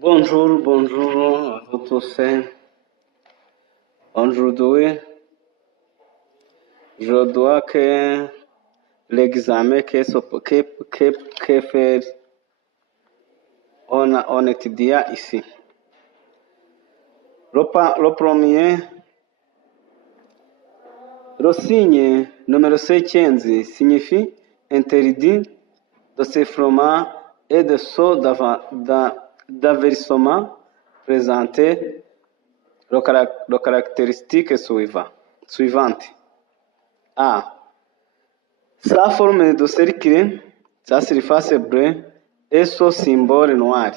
Bonjour, bonjour à vous tous. Aujourd'hui, je dois que l'examen que faire on étudia ici. Le premier, le signe numéro 15 signifie interdit de sifflement et de saut d'avertissement présenté le caractéristique suivante. A. Sa forme de cercle, sa surface bleue et son symbole noir.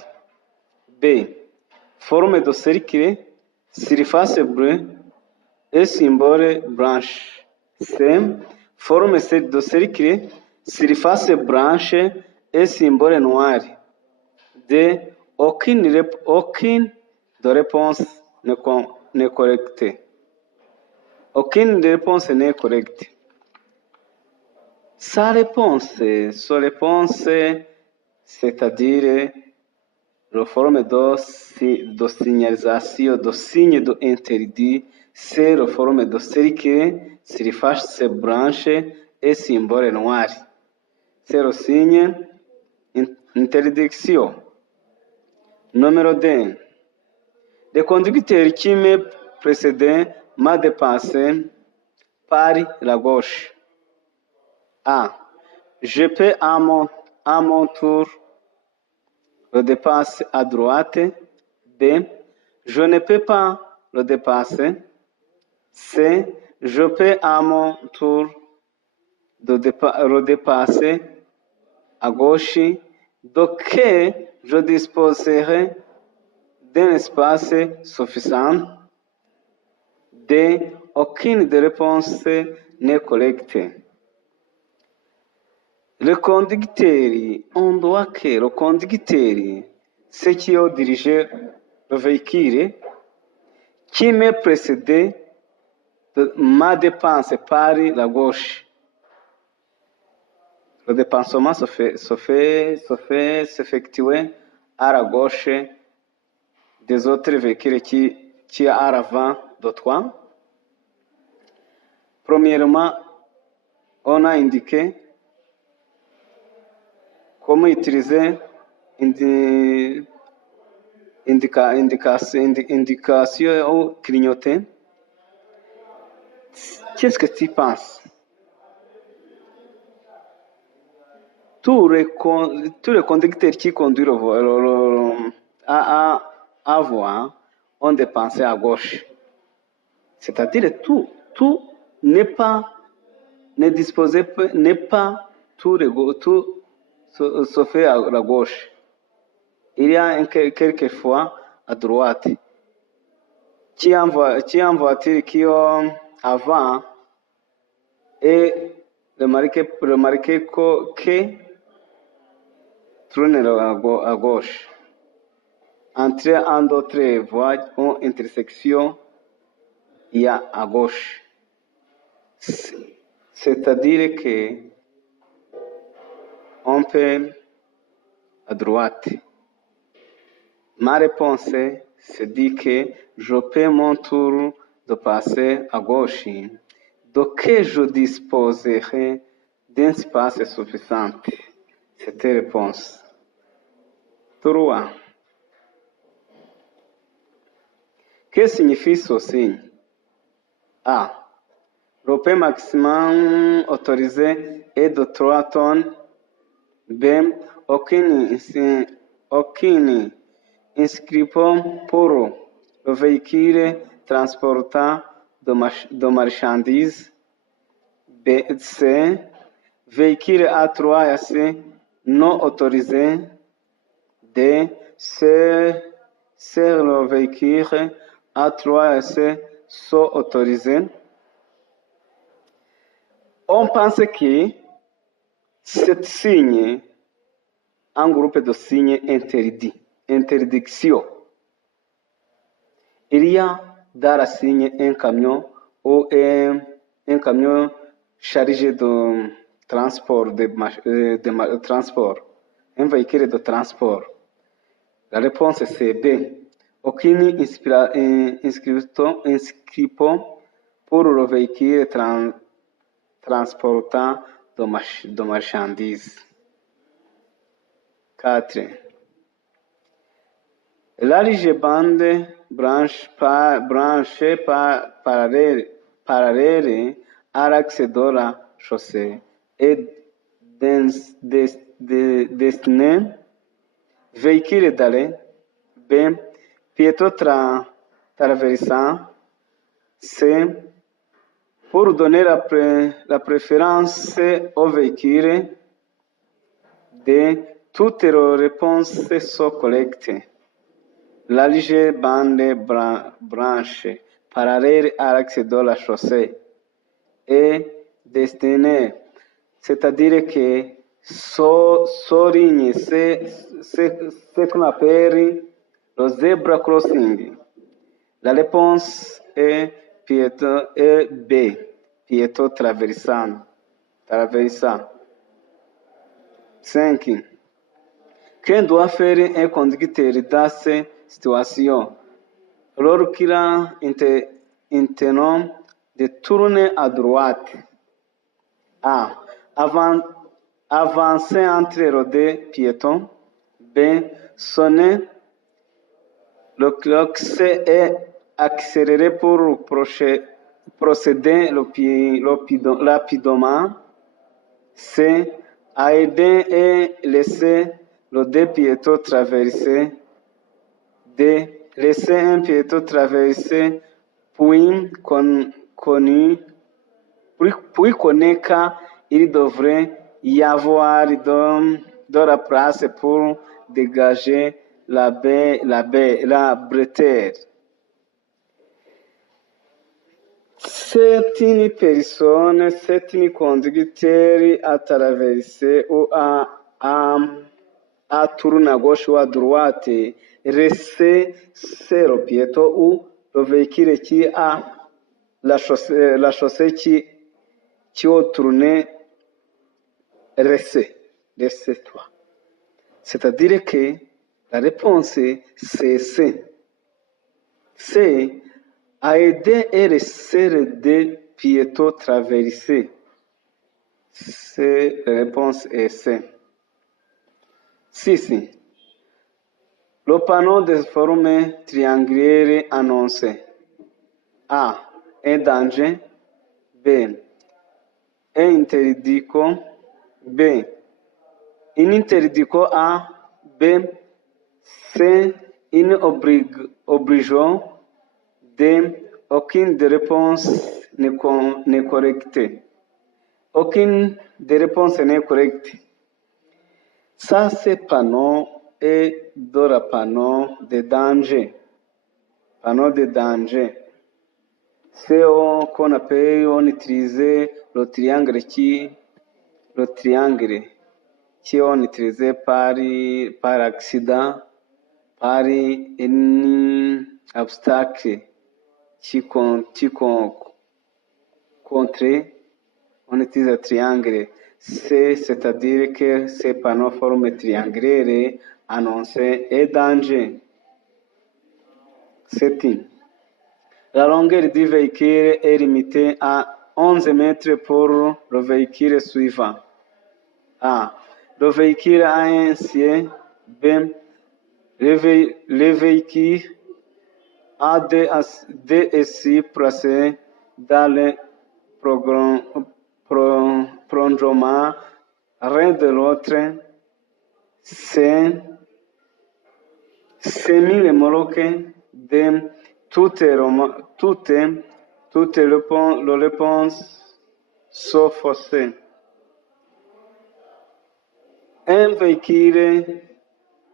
B. Forme de cercle, surface bleue et symbole blanche. C. Forme de cercle, surface blanche et symbole noir. D. Aucune de réponse n'est correcte. Aucune réponse n'est correcte. Sa réponse, c'est-à-dire la forme de signalisation, de signe d'interdit, c'est la forme de cercle, surface blanche et symbole noir. C'est le signe interdiction. Numéro 2. Le conducteur qui me précédait m'a dépassé par la gauche. A. Je peux à mon tour le dépasser à droite. B. Je ne peux pas le dépasser. C. Je peux à mon tour le dépasser à gauche. Donc, je disposerai d'un espace suffisant. D. Aucune des réponses n'est correcte. Le conducteur, on doit que le conducteur, c'est qui a dirigé le véhicule, qui m'a précédé, m'a dépensé par la gauche. Le dépensement s'effectue à la gauche des autres véhicules qui à l'avant de toi. Premièrement, on a indiqué comment utiliser indication ou clignoter. Qu'est-ce que tu penses? Tous les conducteurs qui conduisent à voie ont dépensé à gauche. C'est-à-dire tout n'est pas disposé, n'est pas tout se fait à la gauche. Il y a quelquefois à droite. Qui en voiture qui ont avant et remarquez que tourne à gauche. Entrer en d'autres voies ou intersection, il y a à gauche. C'est-à-dire que on peut à droite. Ma réponse, c'est dit que je peux mon tour de passer à gauche, donc je disposerai d'un espace suffisant. C'était la réponse. 3. Que signifie ce signe? A. Le poids maximum autorisé est de 3 tonnes. B. Aucune inscription pour le véhicule transportant de marchandises. B. C. Véhicule A3 non autorisé. D. C'est le véhicule A3 sont autorisés. On pense que ce signe est un groupe de signes interdits, interdiction. Il y a dans la signe un camion ou un camion chargé de transport, transport, un véhicule de transport. La réponse c'est B. Aucune inscription pour le véhicule transportant de marchandises. 4. Large bande branchée parallèle à l'axe de la chaussée est destinée véhicule d'aller. B. Piéton traversant. C. Pour donner la préférence aux véhicules. D. Toutes les réponses sont correctes. Large bande branchée parallèle à l'axe de la chaussée est destinée, c'est-à-dire que souligne ce qu'on appelle le zebra crossing. La réponse est B. Piéton traversant. 5. Que doit faire un conducteur dans ces situations? Lorsqu'il intend de tourner à droite. A. Avancer entre les deux piétons. B. Sonner le cloche et accélérer pour procéder rapidement. C. Aider et laisser le deux piétons traverser. D. Laisser un piéton traverser, puis connaître qu'il devrait y avoir de la place pour dégager la bretelle. C'est une personne, c'est un conducteur à traverser ou à tourner à gauche ou à droite. Rester sur le piéton ou le véhicule qui a la chaussée qui a tourné, reste-toi. C'est-à-dire que la réponse c'est C. C. Aider et laisser les deux piétons traverser. La réponse est C. 6. Le panneau de forme triangulaire annonce A. Un danger. B. Un interdiction. B. Une interdiction A. B. C. Une obligation. D. Aucune des réponses n'est correcte. Aucune des réponses n'est correcte. Ça, c'est panneau et le panneau de danger. Panneau de danger. C'est qu'on appelle, on utilise le triangle qui on utilise par accident, par un obstacle qui contre, on utilise le triangle. C'est-à-dire que ces panneaux forme triangulaire annoncent un danger. 7. La longueur du véhicule est limitée à 11 mètres pour le véhicule suivant. A. Le véhicule a un siège. B. Le véhicule a des assis placés dans le prolongement l'un de l'autre. C. Semi-remorque. D. Toutes les réponses sont fausses. Un véhicule,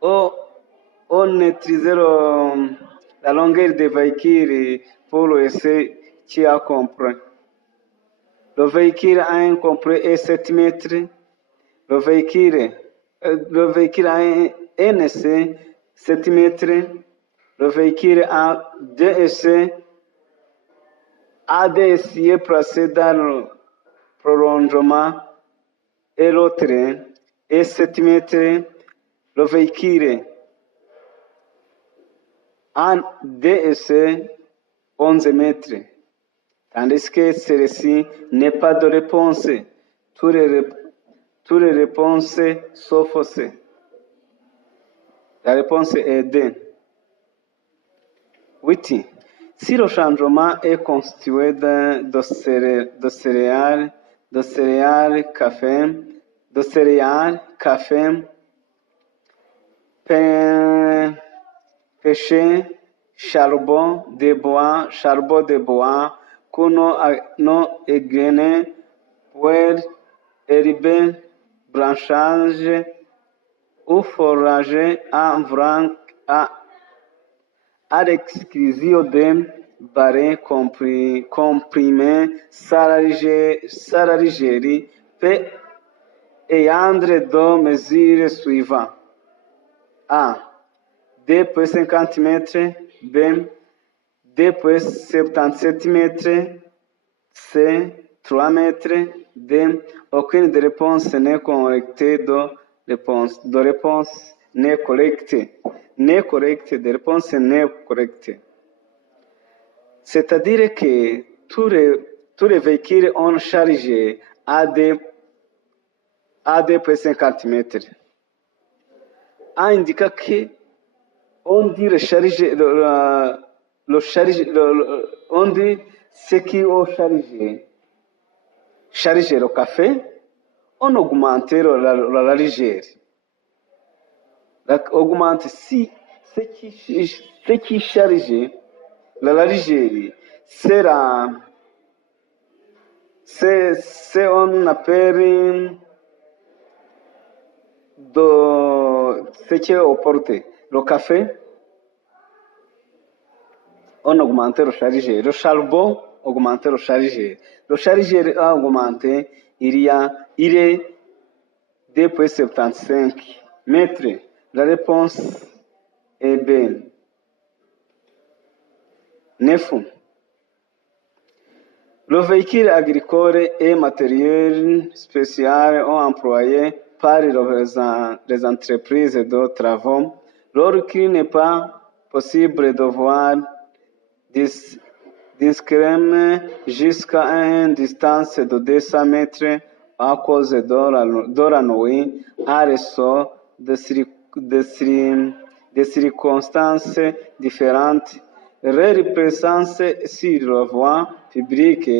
on utilise la longueur du véhicule pour essayer qui a compris. Le véhicule a un compris et 7 mètres. Le véhicule a un essai 7 mètres. Le véhicule a deux essais placés dans le prolongement et l'autre est 7 mètres. Le véhicule En D et C, 11 mètres. Tandis que celle-ci n'est pas de réponse. Toutes les réponses sont fausses. La réponse est D. 8. Si le changement est constitué de céréales, café, pêcher, charbon de bois, cuno et graines, poêle, herbe, branchage ou forage en vrac à l'exclusion des barres comprimés salariés peut ayant deux mesures suivantes. A. 2,50 mètres. B. 2,77 mètres. C. 3 mètres. D. Aucune des réponses n'est correcte. De réponse n'est correcte. N'est correcte, de réponse n'est correcte. C'est-à-dire que tous les véhicules ont chargé à 2,50 mètres. Indique que on dit on dit ce qui ont chargé le café, on augmente la largeur. Augmente si ce qui charge la largeur sera c'est on appelle ce qui est au porté. Le café, on augmente le chargeur. Le charbon augmente le chargeur. Le chargeur a augmenté, il est 2,75 mètres. La réponse est B. 9. Le véhicule agricole et matériel spécial ont employé par les entreprises de travaux, lorsqu'il n'est pas possible de voir discrètement jusqu'à une distance de 200 mètres à cause de la nuit, à raison de circonstances différentes. Leur présence sur la voie publique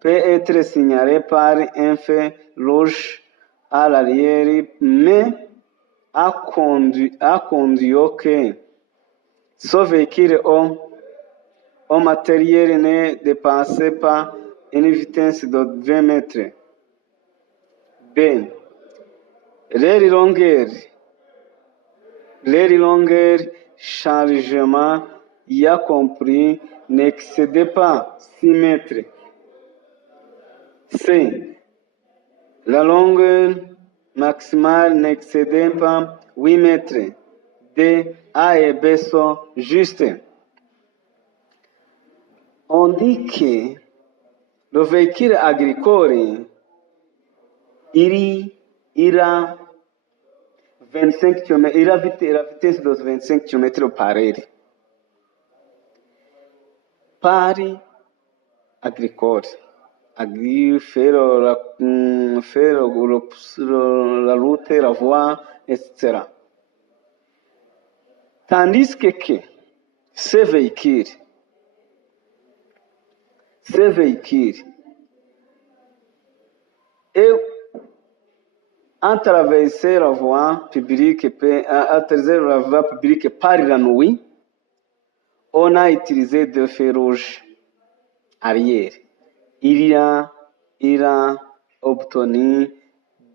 peut être signalée par un feu rouge à l'arrière, mais a conduit que ce véhicule au matériel ne dépasse pas une vitesse de 20 mètres. B. Leur longueur chargement y a compris n'excédait pas 6 mètres. C. La longueur maximale n'excédait pas 8 mètres. D. A et B sont justes. On dit que le véhicule agricole, il a 25 km, il a la vitesse de 25 km par heure. Par agricole, faire la route, la voie, etc. Tandis que ce véhicule est en traversant la voie publique par la nuit, on a utilisé des feux rouges arrière. Il a obtenu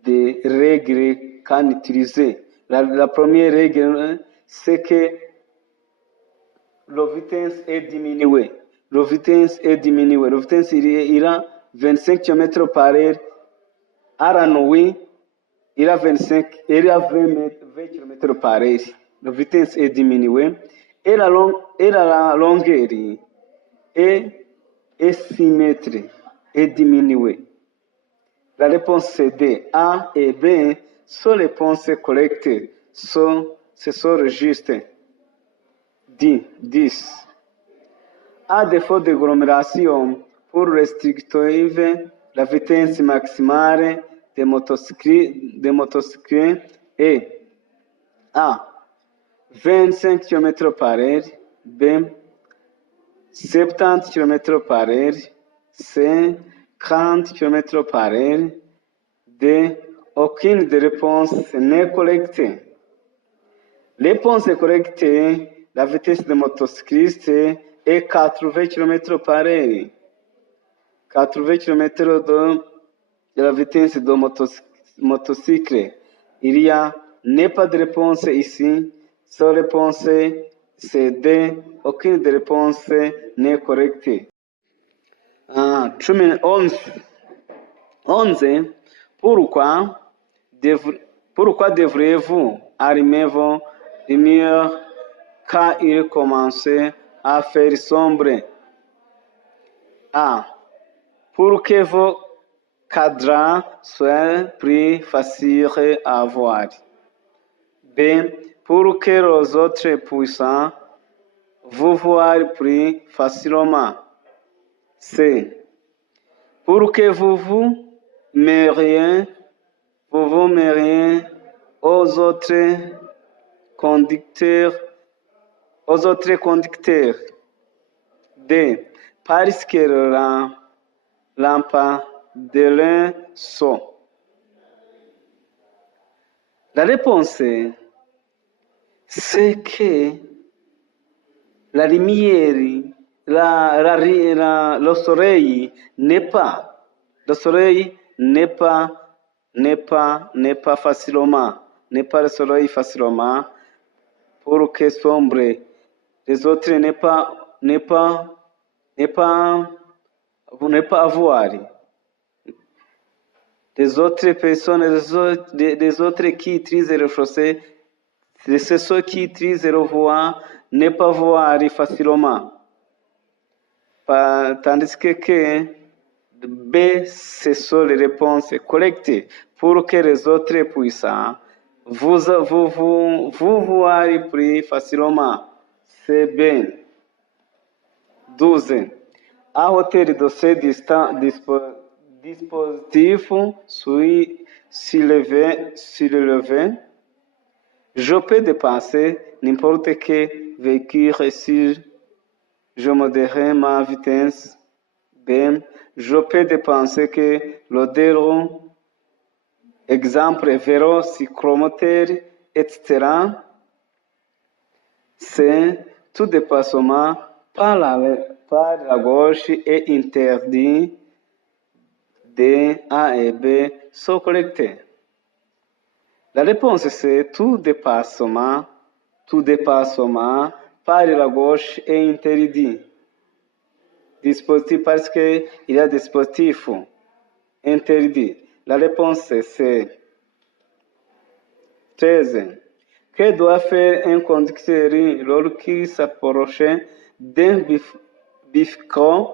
des règles qu'on utilise. La première règle, c'est que la vitesse est diminuée. La vitesse, il a 25 km par heure. À la nuit, il a 20 km par heure. La vitesse est diminuée. Et la longueur est 6 mètres, est diminuée. La réponse D. A et B sont les réponses correctes. Ce sont justes. 10. À défaut d'agglomération, pour restrictive, la vitesse maximale des motocyclettes est A. 25 km par heure, B. 70 km par heure, C. 40 km par heure, D. Aucune des réponses n'est collectée. Réponse collectée, la vitesse de motocycliste est 80 km par heure. 80 km de la vitesse de motocycle. Il y a n'est pas de réponse ici. Seule réponse c'est D. Aucune des réponses n'est correcte. 11. Pourquoi devriez-vous allumer vos lumières quand il commence à faire sombre? A. Pour que vos cadrans soient plus faciles à voir. B. Pour que les autres puissent vous voir plus facilement. C. Pour que vous mériez aux autres conducteurs. D. Parce que la lampe de l'un sont. La réponse c'est que la lumière, le soleil n'est pas facilement, n'est pas le soleil facilement pour que sombre. Les autres n'est pas à voir. Les autres personnes, les autres qui utilisent le chaussée, c'est ceux qui utilisent le voie, ne pas voir facilement. Tandis que B, ce sont les réponses correctes pour que les autres puissent vous voir plus facilement. C'est bien. 12. À hauteur de ce dispositif surélevé, je peux dépasser n'importe quel véhicule si je modère ma vitesse. B. Je peux dépenser que l'odeur, exemple vélo, cyclomoteur, etc. C. Tout dépassement par la gauche est interdit. D, A et B sont collectés. La réponse c'est tout dépassement par la gauche est interdit. Dispositif parce qu'il y a dispositif interdit. La réponse c'est 13. Que doit faire un conducteur lorsqu'il s'approche d'un bifton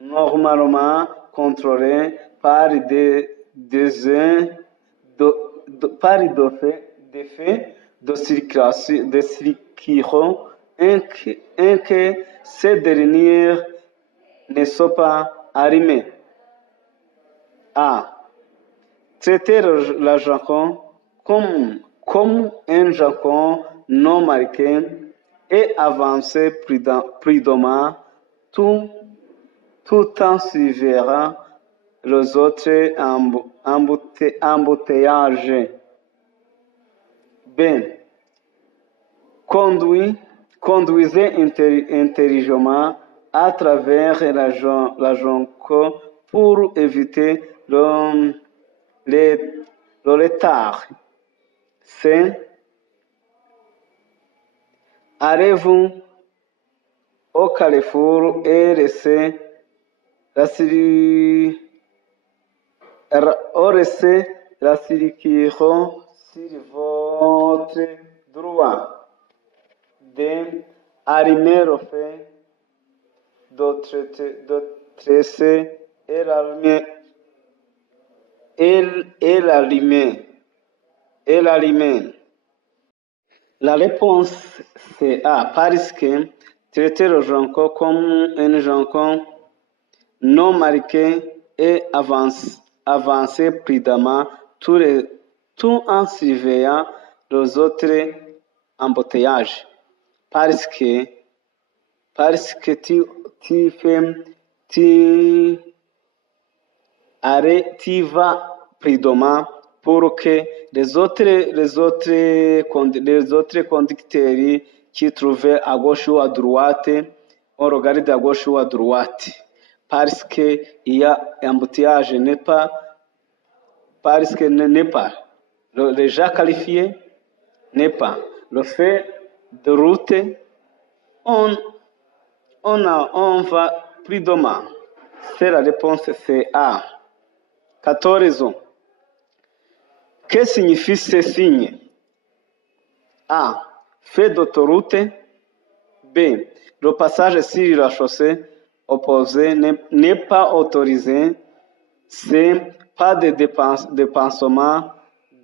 normalement contrôlé par des d'effets de circulation et que ces derniers ne sont pas arrimés. A. Traiter la jargon comme un jargon non marqué et avancer prudemment tout en suivant les autres embouteillages. B. Conduisez intelligemment à travers la jonque pour éviter le retard. C. Allez-vous au carrefour et laissez la circulation sur votre droit. D. Allumer le fait de tresser et l'allumer. La réponse c'est A, parce que traiter le jonco comme un jonco non marqué et avancer prudemment tout en surveillant les autres embouteillages. Parce que, parce que tu tu vas prudemment pour que les autres conducteurs qui trouvaient à gauche ou à droite, on regarde à gauche ou à droite. Parce que il y a un embouteillage, parce que n'est pas. Le déjà qualifié n'est pas. Le fait de route, on, on va prudemment. C'est la réponse, c'est A. 14. Que signifie ce signe? A. Fait d'autoroute. B. Le passage sur la chaussée opposée n'est pas autorisé. C. Pas de dépensement.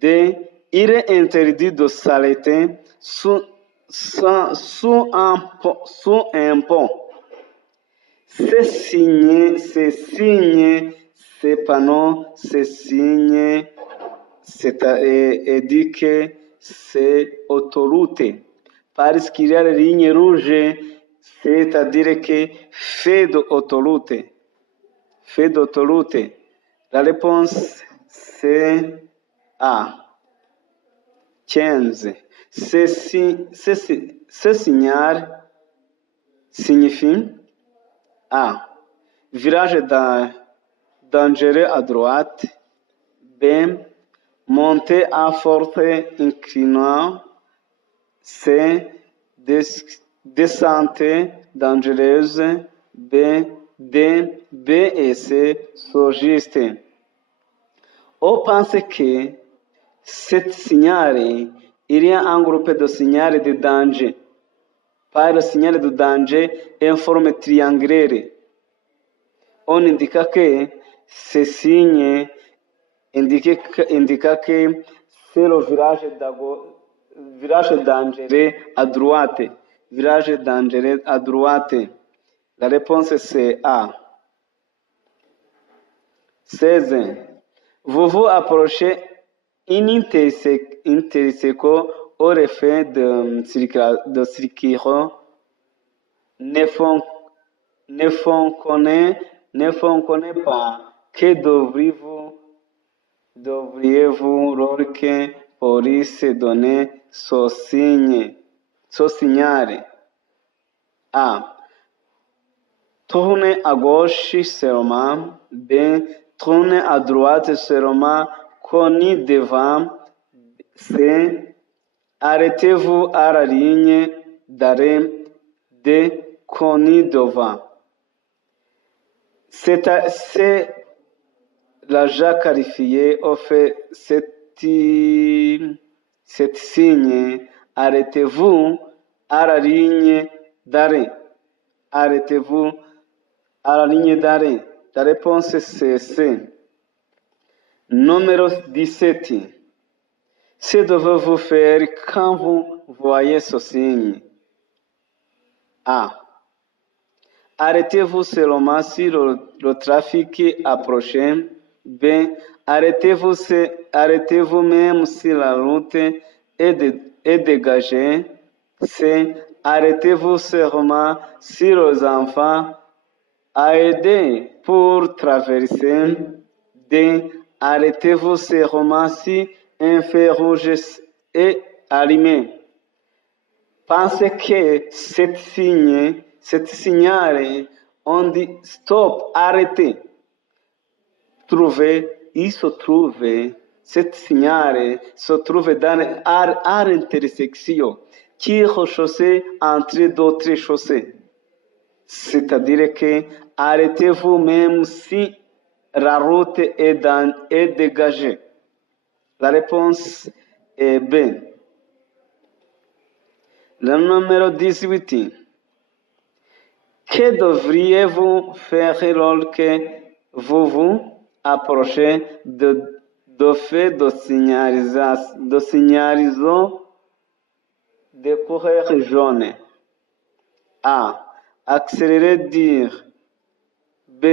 D. Il est interdit de s'arrêter sous un pont. Ces signes, ces panneaux, ces signes, dit que c'est autoroute. Parce qu'il y a la ligne rouge, c'est-à-dire que fait d'autoroute. Fait d'autoroute. La réponse, c'est A. 15. Ce signal signifie A. Virage dangereux à droite. B. Montée à forte inclination. C. Descente dangereuse. B. D. B et C sont justes. On pense que ce signal, il y a un groupe de signaux de danger. Par le signal de danger en forme triangulaire. On indique que ce signe indique que c'est le virage dangereux à droite. Virage dangereux à droite. La réponse c'est A. 16. Vous vous approchez une intersection au reflet de circuit ne fonctionnez pas. Que devriez-vous lorsque police donner ce signal? A. Tournez à gauche seulement. B. Tournez à droite seulement. Connue devant. C. Arrêtez-vous à la ligne d'arrêt. D. Connue devant. C'est déjà qualifié au fait cet signe. Arrêtez-vous à la ligne d'arrêt. Arrêtez-vous à la ligne d'arrêt. La réponse c'est C. Numéro 17. Que devez-vous faire quand vous voyez ce signe? A. Arrêtez-vous seulement si le trafic approche. B. Arrêtez-vous même si la route est dégagée. C. Arrêtez-vous seulement si les enfants à aider pour traverser. D. Arrêtez-vous seulement si un feu rouge est allumé. Pensez que cette signal, on dit stop, arrêtez. Cette signal se trouve dans à l'intersection qui est chaussée entre d'autres chaussées. C'est-à-dire que arrêtez-vous même si la route est dégagée. La réponse est B. Le numéro 18. Que devriez-vous faire lorsque vous vous approchez de feux de signalisation de couleur jaune. A. Accélérer, dire. B.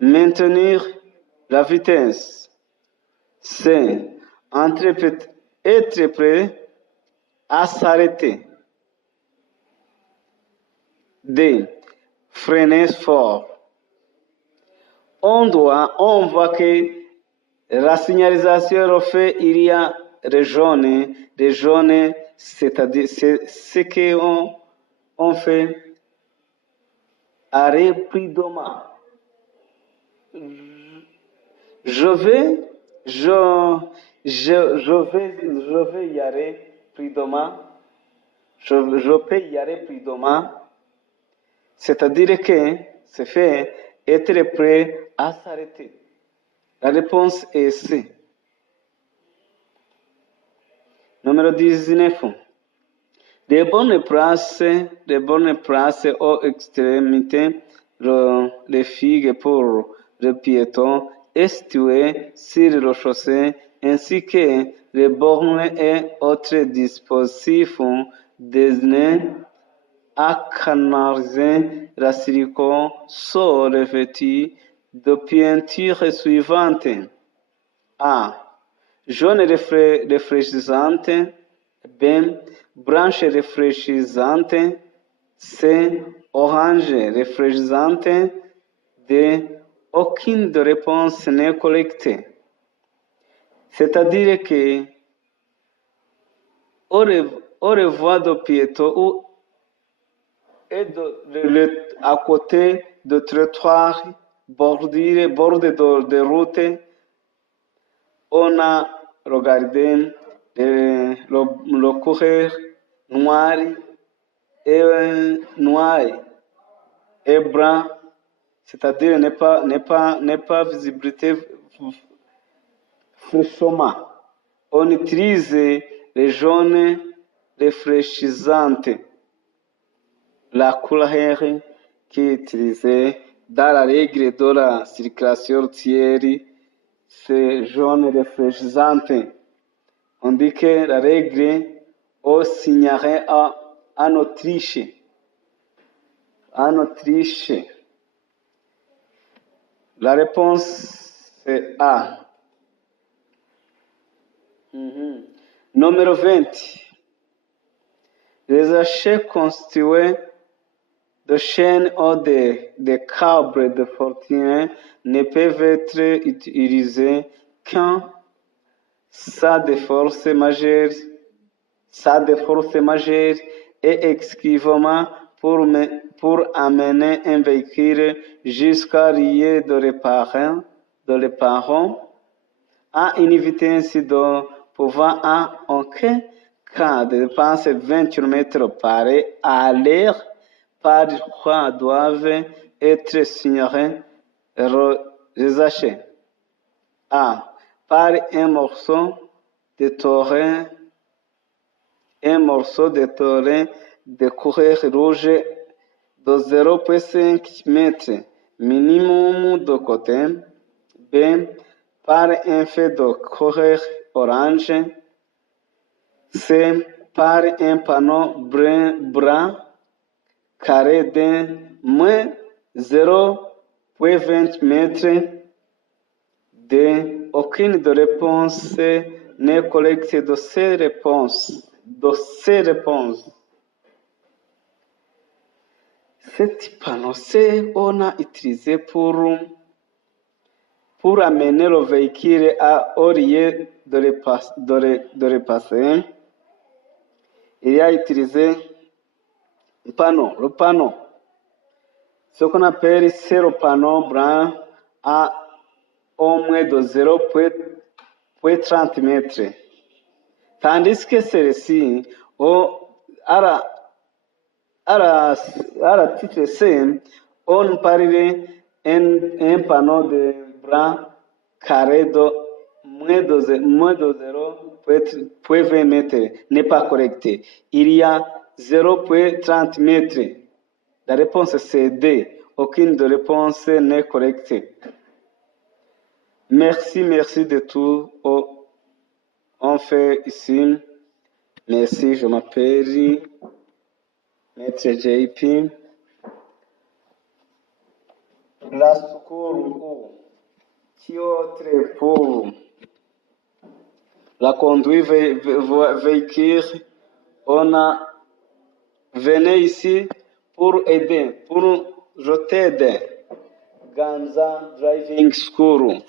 Maintenir la vitesse. C. Être prêt à s'arrêter. D. Freiner fort. On voit que la signalisation fait, il y a le jaune. Le jaune, c'est-à-dire ce qu'on fait arrêt prudemment. Je vais y aller prudemment. Je peux y aller prudemment. C'est-à-dire que c'est fait être prêt à s'arrêter. La réponse est C. Numéro 19. Les bonnes places aux extrémités, les figues pour le piéton, situées sur le chaussée, ainsi que les bornes et autres dispositifs destinés à canaliser la silicone sont revêtus de peinture suivante. A. Jaune réfléchissante. B. Blanche réfléchissante. C. Orange réfléchissante. D. Aucune réponse n'est collectée. C'est-à-dire que au revoir de piéton et à côté de trottoirs bordés de routes, on a regardé le coureur noir et blanc, c'est-à-dire n'est pas visibilité fraîchement. On utilise les jaunes réfléchissantes, la couleur qui est utilisée dans la règle de la circulation routière, c'est jaune réfléchissante. On dit que la règle est signalée en Autriche. En Autriche. La réponse est A. Numéro 20. Les achets constitués de chaînes ou de câbles de fortune ne peuvent être utilisés qu'en cas de force majeure et exclusivement pour amener un véhicule jusqu'à lieu de réparation à une vitesse de pouvant en aucun cas de dépasser 20 km par heure à l'heure, par quoi doivent être signalés les achats. A. Par un morceau de tôle de couleur rouge de 0,5 m minimum de côté. B. Par un feu de couleur orange. C. Par un panneau brun carré de moins 0,20 m. D. Aucune de réponse n'est collectée de ces réponses. Cet panneau, on a utilisé pour amener le véhicule au lieu de repasser. Il a utilisé le panneau. Ce qu'on appelle, c'est le panneau blanc à au moins de 0,30 m. Tandis que celui-ci, à la titre C, on parle un panneau de blanc carré de moins de 0,20 m n'est pas correct. Il y a 0,30 m. La réponse c'est D. Aucune de réponse n'est correcte. Merci de tout. On fait ici Merci, je m'appelle Maître JP. La secours qui autre pour la conduite véhicule, on a venu ici pour aider, pour je t'aide. Ganza Driving School.